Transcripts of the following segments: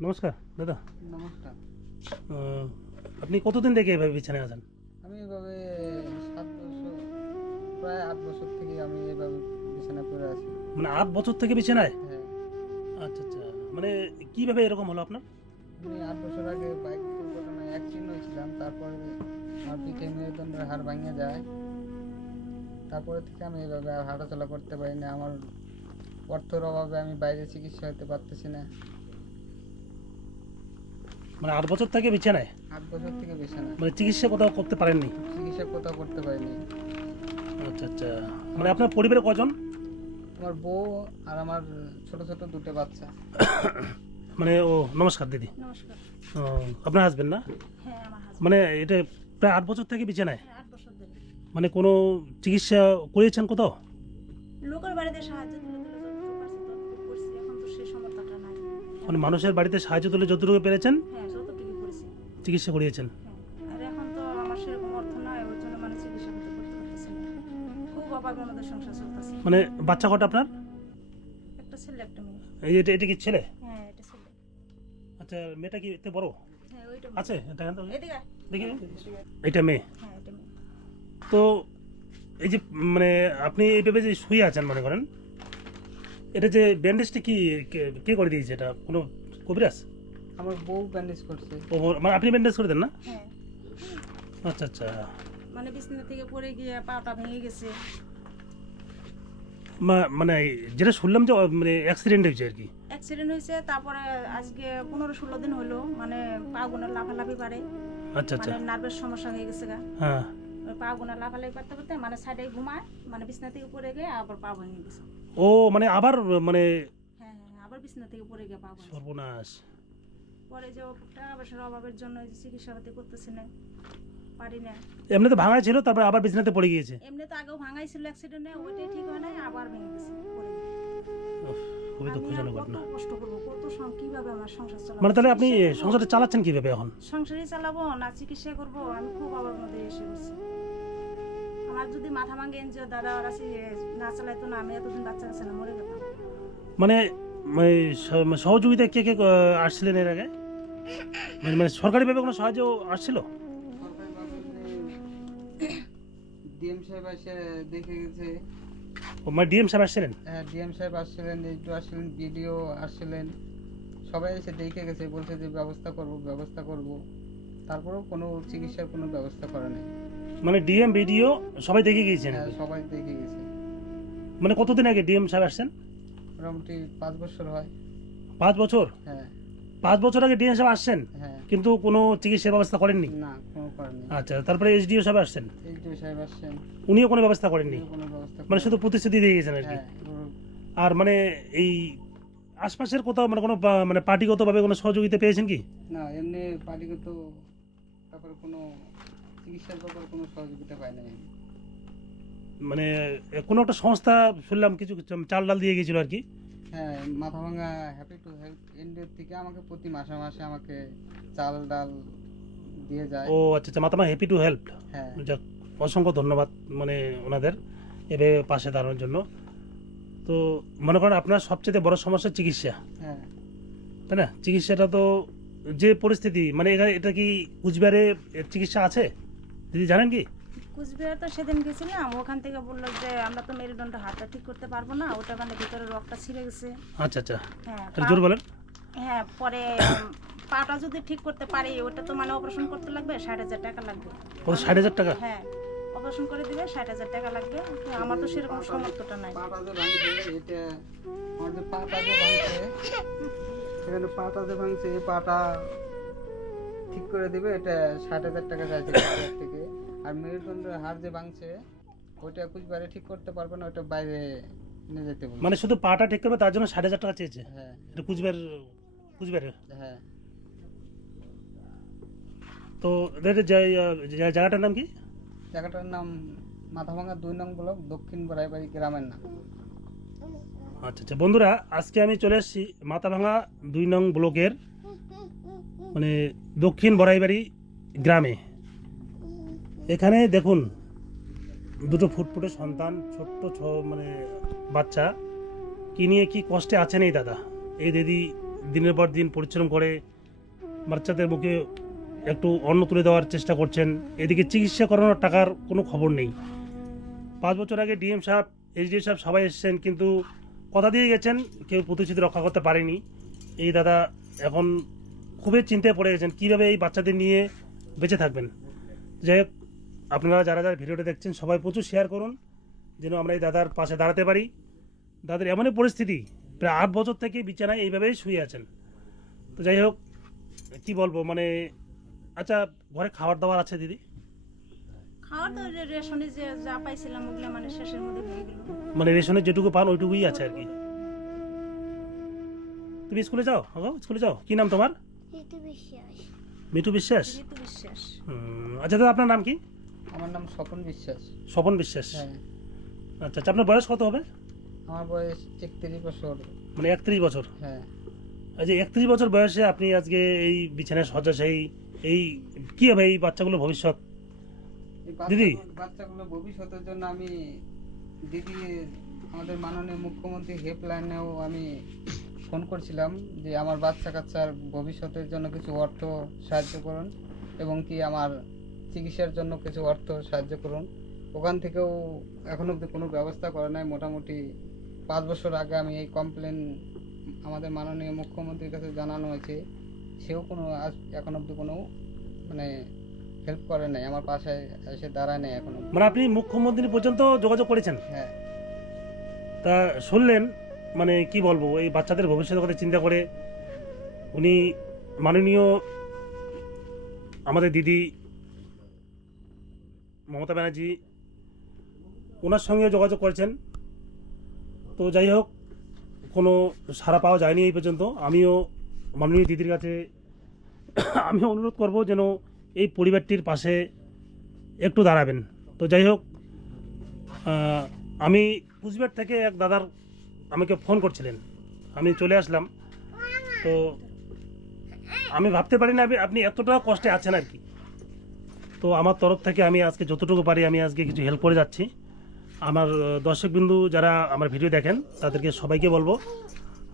নমস্কার দাদা। নমস্কার। আপনি কতদিন থেকে এভাবে বিছানায় আছেন? আমি এভাবে সাত বছর প্রায় আট বছর থেকে আমি এভাবে বিছানা পড়ে আছি। মানে আট বছর থেকে বিছানায়? হ্যাঁ। আচ্ছা আচ্ছা। মানে কীভাবে এরকম হলো আপনার? আমি আট বছর আগে বাইক দুর্ঘটনায় অ্যাক্সিডেন্ট হয়েছিলাম তারপরে আমার পিঠে মেরুদণ্ডের হাড় ভাঙে যায়। তারপরে থেকে আমি এভাবে আর হাঁটাচলা করতে পারি না আমার অর্থের অভাবে আমি বাইরে চিকিৎসা হতে পারতেছি না। মানে আট বছর থেকে বিছানায়? আট বছর থেকে বিছানা মানে চিকিৎসা কোথাও করতে পারেননি? চিকিৎসা কোথাও করতে পারিনি আচ্ছা আচ্ছা। মানে আপনার পরিবারে কজন? আমার বউ আর আমার ছোট ছোট দুটো বাচ্চা। মানে ও নমস্কার দিদি। নমস্কার। ও, আপনার হাসবেন না? হ্যাঁ আমার হাজবেন্ড মানে এটা প্রায় আট বছর থেকে বিছানায়? ধরে। মানে কোনো চিকিৎসা করিয়েছেন কোথাও? লোকের বাড়িতে সাহায্য মানে মানুষের বাড়িতে সাহায্য তুলে যতটুকু পেরেছেন? হ্যাঁ চিকিৎসা করিয়েছেন? আর এখন তো আমার সেরকম অর্থ নাই ওই জন্য মানে চিকিৎসা করতে করতে পারতেছি না খুব অভাবে আমাদের সংসার চলতেছে। মানে বাচ্চা কটা আপনার? একটা ছেলে একটা মেয়ে। এই এটা এটা কি ছেলে? হ্যাঁ এটা ছেলে। আচ্ছা মেয়েটা কি এতে বড়? হ্যাঁ ওইটা আছে দেখেন তো। এদিকে দেখি। এটা মেয়ে। হ্যাঁ এটা মেয়ে। তো এই যে মানে আপনি এইভাবে যে শুয়ে আছেন মনে করেন এটা যে ব্যান্ডেজটা কি কে- কে করে দিয়েছে? এটা কোনো কবিরাজ? আমার বউ ব্যান্ডেজ করছে। ও মানে আপনি ব্যান্ডেজ করে দেন না? হ্যাঁ। আচ্ছা আচ্ছা। মানে বিছানা থেকে পড়ে গিয়ে পাটা ভেঙে গেছে। মানে যেটা শুনলাম যে মানে অ্যাক্সিডেন্ট হয়েছে আর কি। অ্যাক্সিডেন্ট হয়েছে তারপরে আজকে পনেরো ষোলো দিন হলো মানে পা গুনে লাফালাফি পারে আচ্ছা আচ্ছা। মানে নার্ভের সমস্যা হয়ে গেছে গা। হ্যাঁ। পা গুনা লাফালাফি করতে করতে মানে সাইডে ঘুমায় মানে বিছনা থেকে পড়ে গিয়ে আবার পা ভেঙে গেছে। ও মানে আবার মানে হ্যাঁ হ্যাঁ হ্যাঁ, আবার বিছনা থেকে পড়ে গিয়ে পা সর্বনাশ। পরে যে টাকা পয়সার অভাবের জন্য চিকিৎসা পাতি করতেছি না পারি না। এমনি তো ভাঙা ছিল তারপর আবার বিছানাতে পড়ে গিয়েছে। এমনি তো আগেও ভাঙাই ছিল অ্যাক্সিডেন্টে ওইটাই ঠিক হয় নাই আবার ভেঙে গেছে খুবই দুঃখজনক ঘটনা। কষ্ট করব কত কীভাবে আমার সংসার চালাবো? মানে তাহলে আপনি সংসারটা চালাচ্ছেন কীভাবে এখন? সংসারই চালাবো না চিকিৎসা করব? আমি খুব অভাবের মধ্যে এসে গেছি আমার যদি মাথা ভাঙে এনজিও দাদা ওরা না চালাইতো না আমি এতদিন বাচ্চা কাছে মরে মানে সহযোগিতা কে কে আসছিলেন এর আগে? মানে মানে সরকারিভাবে কোনো সাহায্য আসছিল? ডিএম সাহেব এসে দেখে গেছে। ও, মানে ডিএম সাহেব আসছিলেন? হ্যাঁ ডিএম সাহেব আসছিলেন এইটু আসছিলেন বিডিও আসছিলেন। সবাই এসে দেখে গেছে বলছে যে ব্যবস্থা করব ব্যবস্থা করব। তারপরেও কোনো চিকিৎসার কোনো ব্যবস্থা করে নাই। মানে ডিএম বিডিও সবাই দেখে গিয়েছেন হ্যাঁ সবাই দেখে গেছে। মানে কতদিন আগে ডিএম সাহেব আসছেন? মোটামুটি পাঁচ বছর হয়। পাঁচ বছর? হ্যাঁ। পাঁচ বছর আগে ডিএম সাহেব আসছেন? হ্যাঁ। কিন্তু কোনো চিকিৎসার ব্যবস্থা করেননি? না কোনো করেনি আচ্ছা তারপরে এসডিও সাহেব আসছেন? এইচডিও সাহেব আসছেন। উনিও কোনো ব্যবস্থা করেননি? কোনো ব্যবস্থা মানে শুধু প্রতিশ্রুতি দিয়ে গেছেন আর কি? হ্যাঁ আর মানে এই আশপাশের কোথাও মানে কোনো মানে পার্টিগতভাবে কোনো সহযোগিতা পেয়েছেন কি? না এমনি পার্টিগত ব্যাপারে কোনো চিকিৎসার ব্যাপারে কোনো সহযোগিতা পাই আমি। মানে কোনো একটা সংস্থা শুনলাম কিছু চাল ডাল দিয়ে গেছিল আর কি। হ্যাঁ মাথা ভাঙা হ্যাপি টু হেল্প ইন্ডিয়ার থেকে আমাকে প্রতি মাসে মাসে আমাকে চাল ডাল দিয়ে যায়। ও আচ্ছা আচ্ছা মাতামা হ্যাপি টু হেল্প হ্যাঁ। যাক অসংখ্য ধন্যবাদ মানে ওনাদের এভাবে পাশে দাঁড়ানোর জন্য। তো মনে করেন আপনার সবচেয়ে বড় সমস্যা চিকিৎসা। হ্যাঁ। তাই না? চিকিৎসাটা তো যে পরিস্থিতি মানে এটা কি কুচবিহারে চিকিৎসা আছে? দিদি জানেন কি? কুচবিহার তো সেদিন গেছিলাম ওখান থেকে বলল যে আমরা তো মেরুদণ্ড হাতটা ঠিক করতে পারব না ওটা মানে ভিতরে রক্তটা ছিঁড়ে গেছে। আচ্ছা আচ্ছা। হ্যাঁ জোর বলেন। হ্যাঁ পরে পাটা যদি ঠিক করতে পারি ওটা তো মানে অপারেশন করতে লাগবে ষাট হাজার টাকা লাগবে। ও ষাট হাজার টাকা? হ্যাঁ অপারেশন করে দিবে ষাট হাজার টাকা লাগবে। তো আমার তো সেরকম সামর্থ্যটা নাই। পাটা যে ভাঙছে এটা আমার যে পাটা যে ভাঙছে সেখানে পাটা যে ভাঙছে এই পাটা ঠিক করে দিবে এটা ষাট হাজার টাকা চাইছে। থেকে। আর মেরুদণ্ডের হাড় যে ভাঙছে ওইটা কুচবিহারে ঠিক করতে পারবে না ওটা বাইরে নিয়ে যেতে বলবে। মানে শুধু পাটা ঠিক করবে তার জন্য ষাট হাজার টাকা চেয়েছে? হ্যাঁ। এটা কুচবিহার কুচবিহারে হ্যাঁ। তো এদের যে- জায়গাটার নাম কি? জায়গাটার নাম মাথাভাঙা দুই নং ব্লক দক্ষিণ বড়াইবাড়ি গ্রামের নাম। আচ্ছা আচ্ছা। বন্ধুরা আজকে আমি চলে এসেছি মাথাভাঙা দুই নং ব্লকের মানে দক্ষিণ বড়াইবাড়ি গ্রামে। এখানে দেখুন, দুটো ফুটফুটে সন্তান, ছোট্ট ছ মানে বাচ্চা। কি নিয়ে কি কষ্টে আছেন এই দাদা? এই দিদি দিনের পর দিন পরিশ্রম করে বাচ্চাদের মুখে একটু অন্ন তুলে দেওয়ার চেষ্টা করছেন। এদিকে চিকিৎসা করানোর টাকার কোনো খবর নেই। পাঁচ বছর আগে ডিএম সাহেব এইচডিএম সাহেব সবাই এসেছেন, কিন্তু কথা দিয়ে গেছেন, কেউ প্রতিশ্রুতি রক্ষা করতে পারেনি। এই দাদা এখন খুবই চিন্তায় পড়ে গেছেন, কীভাবে এই বাচ্চাদের নিয়ে বেঁচে থাকবেন? যাই হোক আপনারা যারা যারা ভিডিওটা দেখছেন সবাই প্রচুর শেয়ার করুন যেন আমরা এই দাদার পাশে দাঁড়াতে পারি। দাদার এমনই পরিস্থিতি প্রায় আট বছর থেকে বিছানায় এইভাবেই শুয়ে আছেন। তো যাই হোক কি বলব মানে আচ্ছা ঘরে খাবার দাবার আছে দিদি? খাওয়ার তো রেশনে যে যা পাইছিলাম ওগুলো মানে শেষের মধ্যে হয়ে গেল। মানে রেশনের যেটুকু পান ওইটুকুই আছে আর কি। তুমি স্কুলে যাও? হ্যাঁ স্কুলে যাও। কি নাম তোমার? বিশ্বাস। মিঠু বিশ্বাস? ঋতু বিশ্বাস। আচ্ছা দাদা আপনার নাম কি? আমার নাম স্বপন বিশ্বাস। স্বপন বিশ্বাস? হ্যাঁ। আচ্ছা আচ্ছা আপনার বয়স কত হবে? আমার বয়স একত্রিশ বছর। মানে একত্রিশ বছর? হ্যাঁ। আচ্ছা একত্রিশ বছর বয়সে আপনি আজকে এই বিছানায় শয্যাশায়ী এই কি হবে এই বাচ্চাগুলো ভবিষ্যৎ? দিদি। বাচ্চাগুলো- বাচ্চাগুলো ভবিষ্যতের জন্য আমি দিদি আমাদের মাননীয় মুখ্যমন্ত্রী হেল্পলাইনেও আমি ফোন করছিলাম যে আমার বাচ্চা কাচ্চার ভবিষ্যতের জন্য কিছু অর্থ সাহায্য করুন এবং কি আমার চিকিৎসার জন্য কিছু অর্থ সাহায্য করুন। ওখান থেকেও এখন অবধি কোনো ব্যবস্থা করে নাই। মোটামুটি পাঁচ বছর আগে আমি এই কমপ্লেন আমাদের মাননীয় মুখ্যমন্ত্রীর কাছে জানানো হয়েছে। সেও কোনো আজ এখন অবধি কোনো মানে হেল্প করে নাই। আমার পাশে এসে দাঁড়ায় নাই এখনও। মানে আপনি মুখ্যমন্ত্রী পর্যন্ত যোগাযোগ করেছেন? হ্যাঁ। তা শুনলেন মানে কি বলব এই বাচ্চাদের ভবিষ্যতের কথা চিন্তা করে উনি মাননীয় আমাদের দিদি মমতা ব্যানার্জি ওনার সঙ্গে যোগাযোগ করেছেন। তো যাই হোক, কোনো সাড়া পাওয়া যায়নি এই পর্যন্ত। আমিও মাননীয় দিদির কাছে আমিও অনুরোধ করব যেন এই পরিবারটির পাশে একটু দাঁড়াবেন। তো যাই হোক আমি কুচবিহার থেকে এক দাদার আমাকে ফোন করছিলেন। আমি চলে আসলাম। তো আমি ভাবতে পারি না আপনি এতটা কষ্টে আছেন আর কি। তো আমার তরফ থেকে আমি আজকে যতটুকু পারি আমি আজকে কিছু হেল্প করে যাচ্ছি। আমার দর্শকবিন্দু যারা আমার ভিডিও দেখেন, তাদেরকে সবাইকে বলব,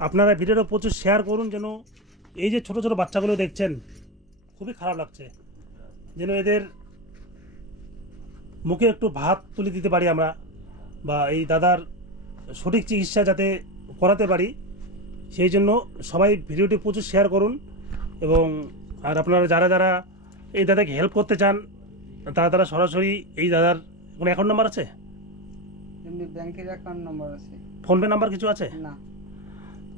আপনারা ভিডিওটা প্রচুর শেয়ার করুন যেন এই যে ছোট ছোট বাচ্চাগুলো দেখছেন, খুবই খারাপ লাগছে। যেন এদের মুখে একটু ভাত তুলে দিতে পারি আমরা, বা এই দাদার সঠিক চিকিৎসা যাতে করাতে পারি, সেই জন্য সবাই ভিডিওটি প্রচুর শেয়ার করুন এবং আর আপনারা যারা যারা এই দাদাকে হেল্প করতে চান তারা তারা সরাসরি এই দাদার কোনো অ্যাকাউন্ট নাম্বার আছে? এমনি ব্যাংকের অ্যাকাউন্ট নাম্বার আছে। ফোনপে নাম্বার কিছু আছে? না।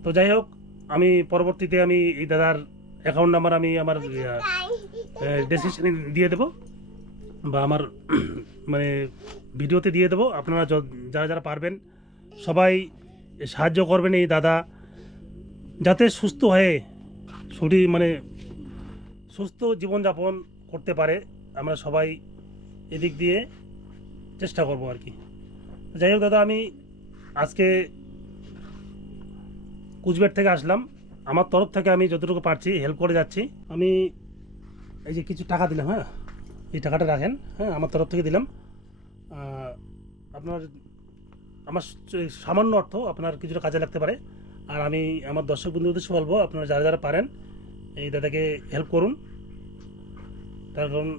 তো যাই হোক আমি পরবর্তীতে আমি এই দাদার অ্যাকাউন্ট নাম্বার আমি আমার ডেসক্রিপশনে দিয়ে দেবো বা আমার মানে ভিডিওতে দিয়ে দেবো। আপনারা যারা যারা পারবেন সবাই সাহায্য করবেন এই দাদা যাতে সুস্থ হয়ে শরীর মানে সুস্থ জীবনযাপন করতে পারে। আমরা সবাই এদিক দিয়ে চেষ্টা করব আর কি। যাই হোক দাদা, আমি আজকে কুচবিহার থেকে আসলাম। আমার তরফ থেকে আমি যতটুকু পারছি হেল্প করে যাচ্ছি। আমি এই যে কিছু টাকা দিলাম হ্যাঁ? এই টাকাটা রাখেন হ্যাঁ? আমার তরফ থেকে দিলাম। আপনার, আমার সামান্য অর্থ আপনার কিছুটা কাজে লাগতে পারে। আর আমি আমার দর্শক বন্ধুদের উদ্দেশ্যে বলব, আপনারা যারা যারা পারেন, এই দাদাকে হেল্প করুন। তার কারণ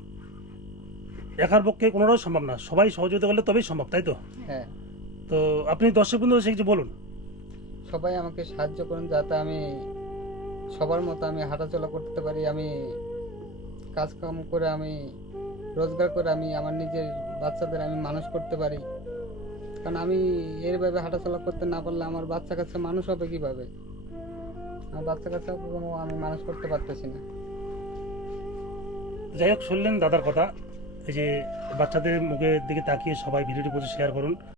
একার পক্ষে কোনোটাও সম্ভব না। সবাই সহযোগিতা করলে তবেই সম্ভব তাই তো? হ্যাঁ। তো আপনি দর্শক বন্ধু কিছু বলুন। সবাই আমাকে সাহায্য করুন যাতে আমি সবার মতো আমি হাঁটাচলা করতে পারি আমি কাজকাম করে আমি রোজগার করে আমি আমার নিজের বাচ্চাদের আমি মানুষ করতে পারি। কারণ আমি এইভাবে হাঁটাচলা করতে না পারলে আমার বাচ্চা কাচ্চা মানুষ হবে কীভাবে? আমার বাচ্চা কাচ্চা আমি মানুষ করতে পারতেছি না। যাই হোক শুনলেন দাদার কথা। এই যে বাচ্চাদের মুখের দিকে তাকিয়ে সবাই ভিডিওটি প্রচুর শেয়ার করুন।